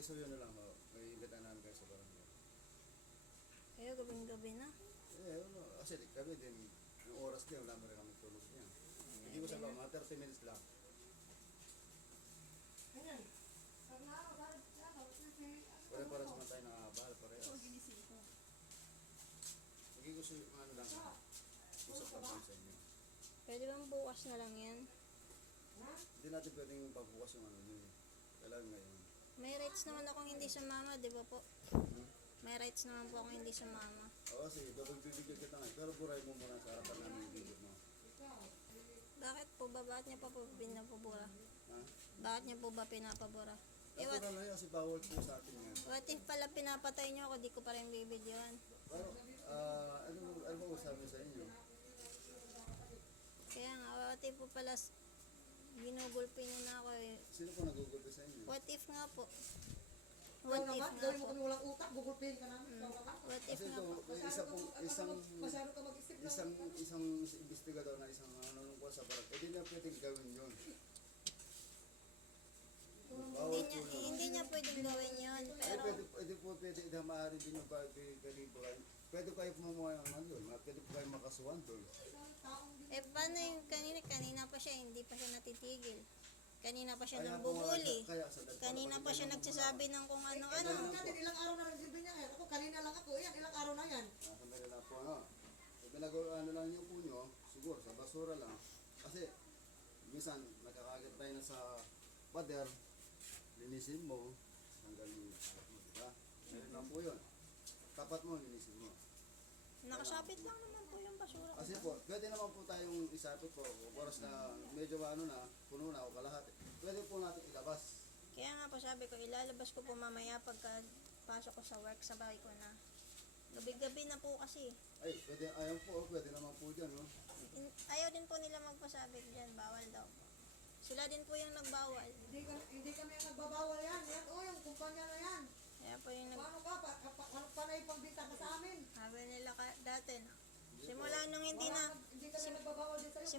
gusto nyo na lang, may imbita namin kayo sa barangay. Kaya gabing-gabi na. Kasi kami din, yung oras din, wala mo rin kami tulog niya. Hindi ko sabi, mga 30 minutes lang. Pare-pares naman tayo nakakabahal, parehas. Hindi ko sa ano lang, usap lang kami sa inyo. Pwede bang bukas na lang yan? Hindi natin pwedeng pagbukas yung ano nyo. Kailangan ngayon. May rights naman akong hindi sumama, di ba po? May rights naman po akong hindi sumama. Oo, sige, double bibigyan kita nga. Pero buray mo muna sa harapan namin yung bibig mo. Bakit po ba? Bakit niya pa po pinapabura? Ha? Bakit niya po ba pinapabura? Ako na lang yan, kasi bawal po sa atin yan. What if pala pinapatay niyo ako, di ko pa rin bibidyoan? Pero, ano ba sabi sa inyo? Kaya nga, what if po pala ginugulpi niyo na ako eh. Sino po nagugulpi sa inyo? What if nga po? Ikaw What if naman, nga gawin mo po? kami walang utak, gugulpihin ka namin. Ikaw naman. What if Kasi nga ito, po? isa Masyado ka mag-isip ng... isang investigador na isang nanungkol sa barat, hindi niya pwedeng gawin yun. Bawal po yun. Hindi niya pwedeng gawin yun. Ay, Pero, pwede na maaari din yung kaliburan. Pwede kayo pumuha naman doon. Pwede po kayo makasuhan doon. paano yung kanina pa siya, hindi pa siya natitigil. Kanina pa siya Kaya nang po, bubuli. kanina Pa siya nagsasabi ng kung ano-ano. Natin, ilang araw na nagsilbi niya. Ako, kanina lang ako. Yan, ilang araw na yan. Sandali lang po, ano. Ano lang yung po nyo, siguro sa basura lang. Kasi, minsan, nakakagat tayo na sa pader, linisin mo, hanggang yung alat mo, diba? Meron lang po yun. Tapat mo, linisin mo. Nakasapit lang naman po yung basura. Kasi po, pwede naman po tayong isapit po, oras na medyo ano na, puno na o kalahati. Pwede po natin ilabas. Kaya nga po sabi ko, ilalabas ko po mamaya pagka pasok ko sa work, sabay ko na. Gabi-gabi na po kasi. Ay, ayaw po, pwede naman po dyan, no? Ayaw din po nila magpasabik dyan, bawal daw po. Sila din po yung nagbawal. Hindi kami ang nagbabawal yan. Yan, yung kumpanya na yan. Kaya po yung Paano ka? Panay pagbita ka sa amin. sabi nila dati na. Simula nung hindi na, Hindi kami nagbabawal din sa'yo.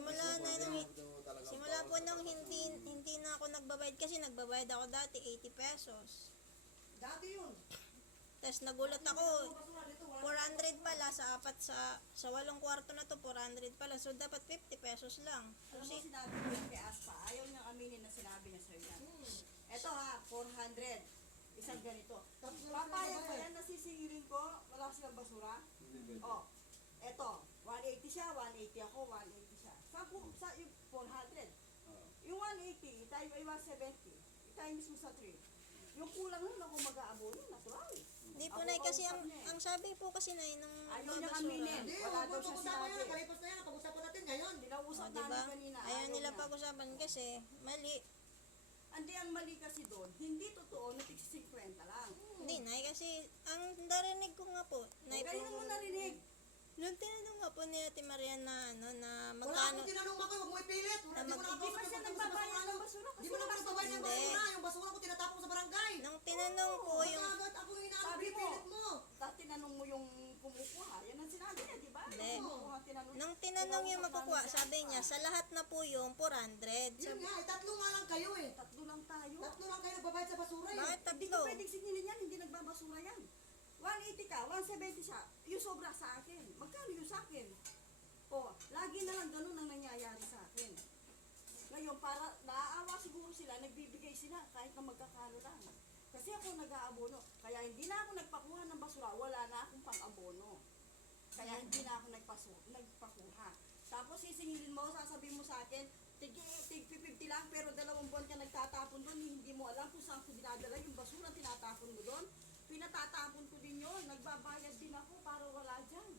simula po nung hindi na ako nagbabayad kasi nagbabayad ako dati 80 pesos. Dati yun. Tapos nagulat ako, Basura dito, 400 pala sa apat sa 8 kwarto na to, 400 pala. So dapat 50 pesos lang. So, Alam mo, sinabi ko yan kay Aspa. Ayaw niyang aminin na sinabi niya sa'yo yan. Eto ha, 400. Isang ganito. Papayag ba yan na sisingilin ko? Wala silang basura? Oh, eto. 180 siya, 180 ako, 180 siya. Sa yung 400. Yung 180, tayo ay 170. Times mo sa 3. Yung kulang nun ako mag-aabono, natural. Hindi po Ako na kasi kausap niya eh. ang sabi po kasi na nung Ayaw mga niya basura. aminin. Hindi, Wala huwag daw mo siya pag-usapan yan. sinabi. Kalipas na yan. Pag-usapan natin ngayon. Dinausap Diba? namin kanina. Ayaw nila niya. pag-usapan kasi mali. Hindi, ang mali kasi doon, hindi totoo na tig 50 lang. Hindi, Nay, kasi ang narinig ko nga po, Nay, Kaya mo narinig. nung tinanong nga po ni Ate Maria na, na Wala magkano, akong tinanong ako. Huwag mo ipilit. Hindi mo Hindi pa siya nagbabayad ng basura kasi Hindi mo naman nagbabayad ng Hindi. basura. Yung basura ko tinatapon ko sa barangay. nung tinanong ko yung, Agad ako yung inaano, Sabi mo. pipilit mo. Dati tinanong mo yung kumukuha. Yan ang sinabi niya, di ba? Hindi. Yung kumukuha, tinanong. nung tinanong yung Kinausap makukuha, namin si sabi Aspa. niya, sa lahat na po yung 400. Yun Sabi, nga, tatlo nga lang kayo eh. Tatlo lang tayo. Tatlo lang kayo nagbabayad sa basura eh. bakit Hindi ko tatlo? pwedeng singilin yan, hindi nagbabasura yan. 180 ka, 170 siya. Yung sobra sa akin. Magkano yung sa akin? O, lagi na lang ganun ang nangyayari sa akin. Ngayon, para naaawa siguro sila, nagbibigay sila kahit na magkakano lang. Kasi ako nag-aabono. Kaya hindi na ako nagpakuha ng basura, wala na akong pang-abono. Kaya hindi na ako nagpakuha. Tapos sisingilin mo, sasabihin mo sa akin, tig 50 lang, pero 2 buwan ka nagtatapon doon, hindi mo alam kung saan ko dinadala yung basura, tinatapon mo doon. Pinatatapon ko din yun, nagbabayad din ako para wala dyan.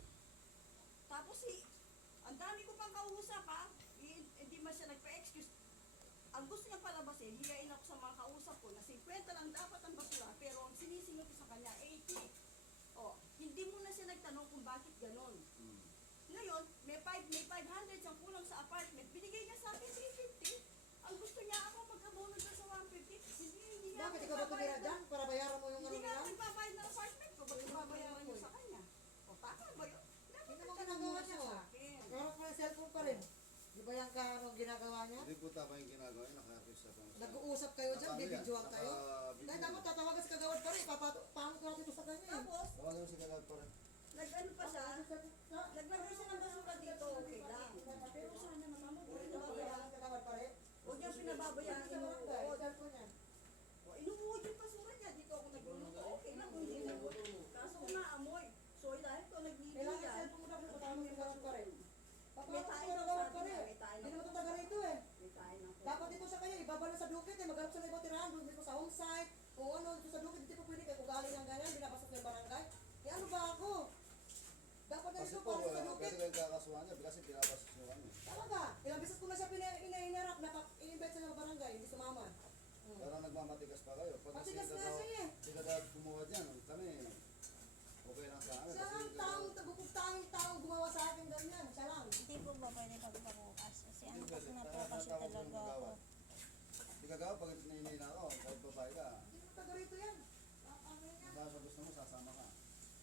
Tapos ang dami ko pang kausap ha, hindi man siya nagpa-excuse. Ang gusto niya palabasin, hiyain ako sa mga kausap ko na 50 lang dapat ang basura, pero ang sinisingil ko sa kanya, 80. O, hindi mo na siya nagtanong kung bakit ganon. Ngayon, may 500 siyang kulang sa apartment, binigay niya sa akin 350. Ang gusto niya ako mag-abono dyan sa 150. Hindi niya Bakit ikaw ba tumira dyan? Para bayaran mo yung ano Hindi nga nila? ako nagbabayad ng apartment ko, ba't babayaran niyo sa kanya? O, tama ba yun? Dapat Hindi mo nagtanong ginagawa siya niya sa oh. akin. Meron ko ng cellphone pa rin. Di ba yan ka anong ginagawa niya. Hindi po tama yung ginagawa niya, naka-artist siya. Nag-uusap kayo dyan, bibidyoan kayo. Naka-video. Dahil dapat tatawagan sa kagawad pa rin, papahangot natin ito sa kanya eh. Tapos, Tawagan mo si Kagawad pa rin. nag-ano pa siya, naglagay siya ng basura dito, okay lang. Pero sana naman, huwag niya pinababayaan. Kagawad pa rin. Huwag niya pinababayaan inuukod. Cellphone niya. O, inuukod yung basura niya, dito ako nagluluto, okay lang kung hindi inuukod. Kaso kung naamoy, so dahil ko nagliligo Kailangan yan, cellphone mo dapat patawag yung kagawad pa rin. may Papasok tayo sa ng kagawad pa sabi rin. niya, may tayo Hindi ng naman ito taga rito eh. may tayo ng Dapat dito sa kanya, ibabalo sa dukit eh, maghanap sa ibang tirahan, doon dito sa home site, o ano, dito sa dukit, hindi po pwede kayo kung galing ng ganyan, binabasok ng barangay. Eh ano ba ako? Dapat na Kasi dito po, para sa pwede dukit. kayong kakasuhan niya kasi pinapasok niyo kami. Talaga, ilang beses ko na siya inainarap, i-invite sa barangay, hindi sumama. Pero nagmamatigas pa kayo. Pag Matigas nga siya eh. si Kagawad kumuha dyan, kami, okay lang sa amin. Siya Kasi ang taong, tagukong taong gumawa sa akin ganyan, siya lang. Hindi po ba pwede pagpabukas? Kasi ano Hindi kasi pwede. na po Kaya kasi natawag ko yung talaga ako. Kagawad. Si Kagawad, pag nahinay na ako, kahit babae ka, Hindi mo taga rito yan. Ano yan? baka sa gusto mo, sasama ka.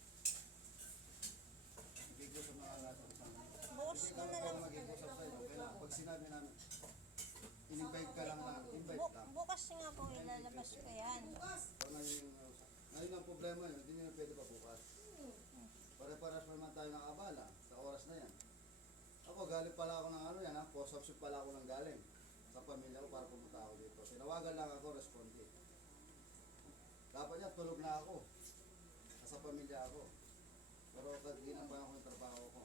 Nagigusap na lang sa kasama. Bukas Hindi ko kami na pa lang. magigusap sa'yo, okay lang. Pag sinabi namin, in-invite ka lang na, invite ka. Bukas nga po ilalabas ko yan. Bukas. So, ngayon ang problema yun, hindi nyo pwede pa bukas. Pare-paras pa naman tayo nakabala sa oras na yan. Ako, galing pala ako ng ano yan ha, post-op shoot pala ako ng galing sa pamilya ko para pumunta ako dito. Tinawagan lang ako, respondi. Dapat niya, tulog na ako. Nasa pamilya ako. Pero kaginan pa ako yung trabaho ko.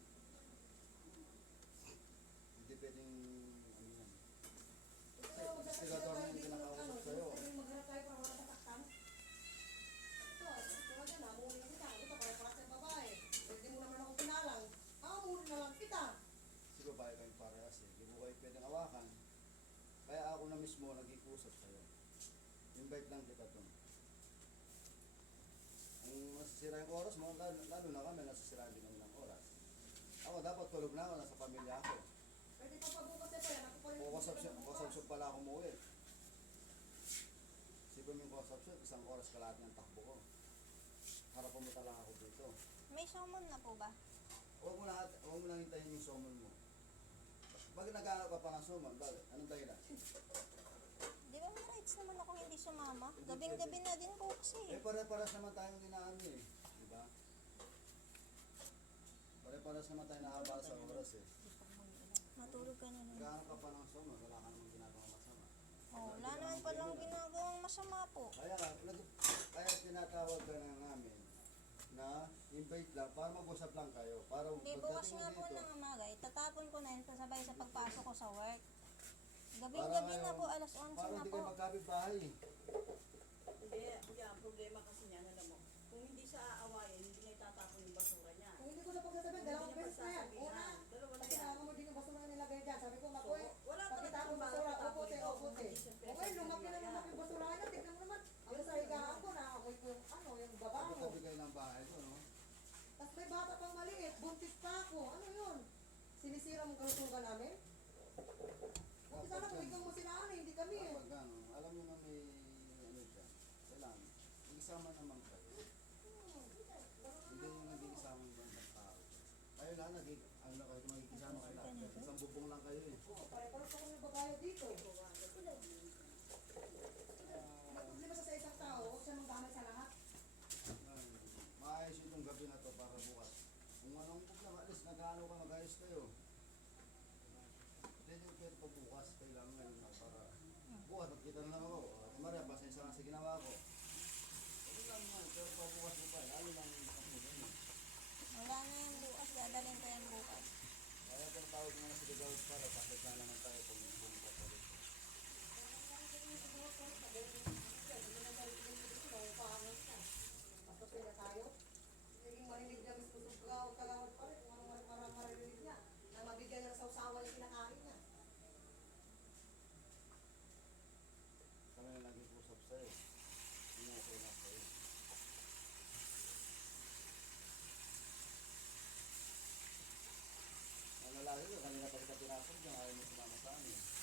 Hindi pwedeng, ano yan. Investigador na yung pinakausap sa'yo. Maghanap tayo para wala tataktan. Ito, tulad yan, namuli kita. Ito, para sa babae. Pwede mo naman ako pinalang. Muli na lang kita. Si babae kayong parehas eh. Hindi mo kayo pwedeng hawakan. Kaya ako na mismo nag-ikusap sa'yo. Invite lang kita doon. Ang nasisira yung oras mo, lalo na kami, nasisira din kami ng oras. Ako dapat tulog na ako, nasa pamilya ako. Pwede pa pabukas ito yan. Ako pa rin Kusap pala ako umuwi. Sipin mo yung kusap isang oras kalahati ng takbo ko. Para pumunta lang ako dito. May summon na po ba? Huwag mo lang hintayin yung summon mo. Bakit nag-aaral ka pa ng summon? Bakit? Anong dahilan? Di ba may rights naman ako hindi sumama? Gabing-gabi na din po kasi. Eh, pare-paras naman tayong inaano eh. Di ba? Pare-paras naman tayo nakabala sa oras eh. Matulog ka na lang. Nag-aaral ka pa ng summon, wala ka namang ginagawa masama. Oh, wala naman palang ginagawang masama po. Kaya tinatawag ka na namin na invite lang para mag-usap lang kayo. Para Hindi, bukas pagdating nga mo po dito, ng umaga, itatapon ko na yun kasabay sa pagpasok ko sa work. Gabing-gabi na po, alas 11 para na hindi po. kayo magkapit-bahay. Hindi, ang problema kasi niyan, alam mo, kung hindi siya aawayin, hindi niya itatapon yung basura niya. Kung hindi ko na pagsasabihin, dalawang beses na yan. Una, Dalawa na kasi yan. ako mo din yung basura na nilagay dyan. Sabi ko, makoy, Wala pakita talaga ako kung basura, bakit uputi, tatapon uputi. ito. Okay, lumaki na lumaki yung basura niya. Tignan mo naman, ako sa higaan ko na akoy ko yung ano, yung babaho. Kapag kayo ng bahay ko, no? Tapos may bata pang maliit, buntis pa ako. Ano yun? Sinisira mong kalusugan namin? Buti sana kung ikaw mo sinaan, hindi kami eh. Kapag ano, alam mo na may ano dyan. Kailangan, mag-isama naman kayo. Hindi yung nag-iisama ng ibang tao. Kayo lang, ano na kayo, mag-iisama kayo lahat. Isang bubong lang kayo eh. Oo, pare-pare pa kami babayo dito. May problema sa isang tao, huwag siya manggamay sa lahat. Maayos itong gabi na to para bukas. Kung anong problema, at least nag-ano ka, mag-ayos kayo. Hindi yung pwede pa bukas, kailangan ngayon na para bukas, magkita na lang ako. Maria, pasensya lang sa ginawa ko. Hindi lang naman, pero pa bukas mo pa, lalo lang yung pangulong. Wala na yan bukas, dadalhin ko yan bukas. Kaya tinatawag mo na si Gagawad para, bakit na naman tayo kung pumunta pa rin. Tapos na tayo. Naging marinig niya, gusto kagawad pa rin. Kung ano parang marinig niya. Na mabigyan niya sa usawa yung pinakain niya. Kami na nag-iusap sa'yo. Hindi okay na sa'yo. Ang lalaki ko, kanina pa kita pinasok dyan, ayaw mo sumama sa amin.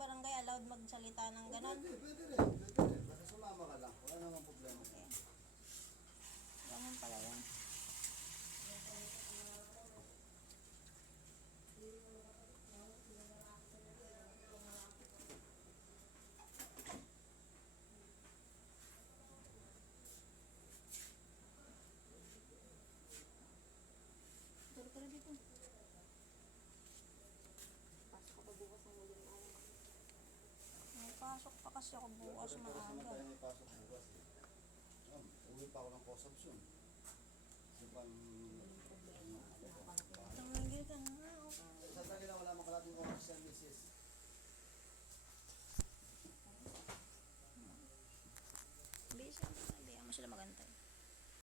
barangay allowed magsalita ng ganon? Pwede rin. Basta sumama ka lang. Wala namang problema. Okay. Ganun pala yun. Tara dito. Pasok ka pa bukas ng ulit na araw. May pasok pa kasi ako bukas Pero naman maaga. tayo may pasok bukas. Uwi pa ako ng consumption. Kasi pang... Tumigil ka nga.